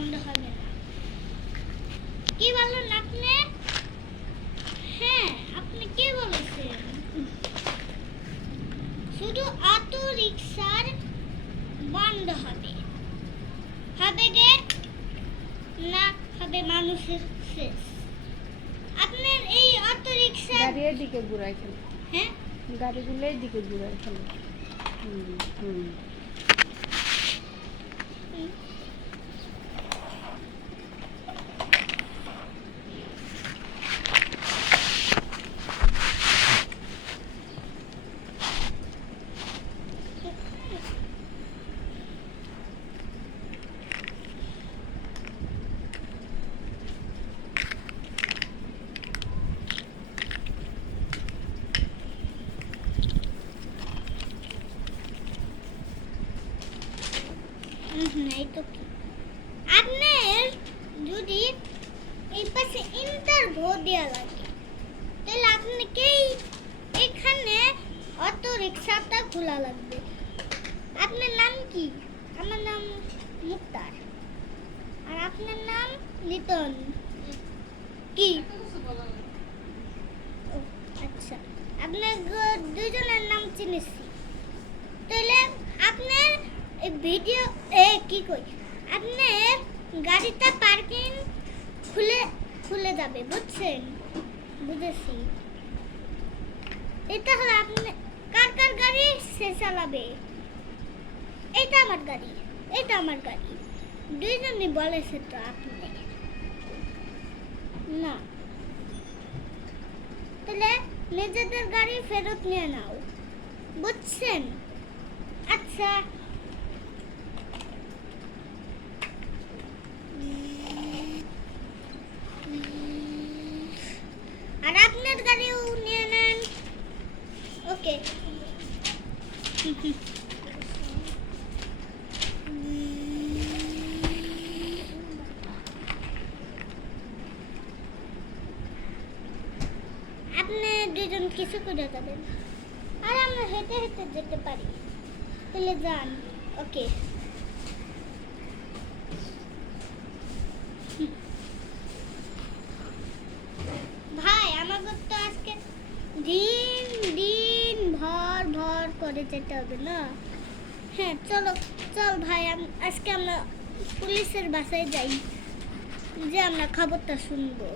বন্ধ হবে না। কি বললেন আপনি? হ্যাঁ, আপনি কি বলেছেন? শুধু অটো রিক্সার বন্ধ হবে, হবে গে না হবে মানুষের শেষ। আপনার এই অটো রিক্সা গাড়ির দিকে ঘুরাই ফেলে। হ্যাঁ, গাড়িগুলোর দিকে ঘুরাই ফেলে। এই তো কি আপনার যদি এই পাশে ইন্টারভিউ দেওয়া লাগে, তাহলে আপনাকেই এখানে অটো রিক্সাটা খোলা লাগবে। আপনার নাম কি? আমার নাম মুক্তার। আর আপনার নাম লিটন। কি? ও, আচ্ছা, আপনার দুজনের নাম চিনেছি। তাহলে আপনার এই ভিডিও কি কই, আপনার গাড়িটা পার্কিং খুলে যাবে, বুঝছেন? বুঝেছি। এটা হলো আপনি কার গাড়ি সে চালাবে। এটা আমার গাড়ি, এটা আমার গাড়ি। দুইজনই বলেছে তো আপনি না, তাহলে নিজেদের গাড়ি ফেরত নিয়ে নাও, বুঝছেন? আচ্ছা, আর আপনার গাড়িও নিয়ে নেন। ওকে। আপনি দুজন কিছু করে যাবেন, আর আমরা হেঁটে হেঁটে যেতে পারি। তাহলে যান। ওকে। ভাই, আমাকে তো আজকে দিন ভর করে যেতে হবে না? হ্যাঁ, চল ভাই, আজকে আমরা পুলিশের বাসায় যাই, যে আমরা খবরটা শুনবো।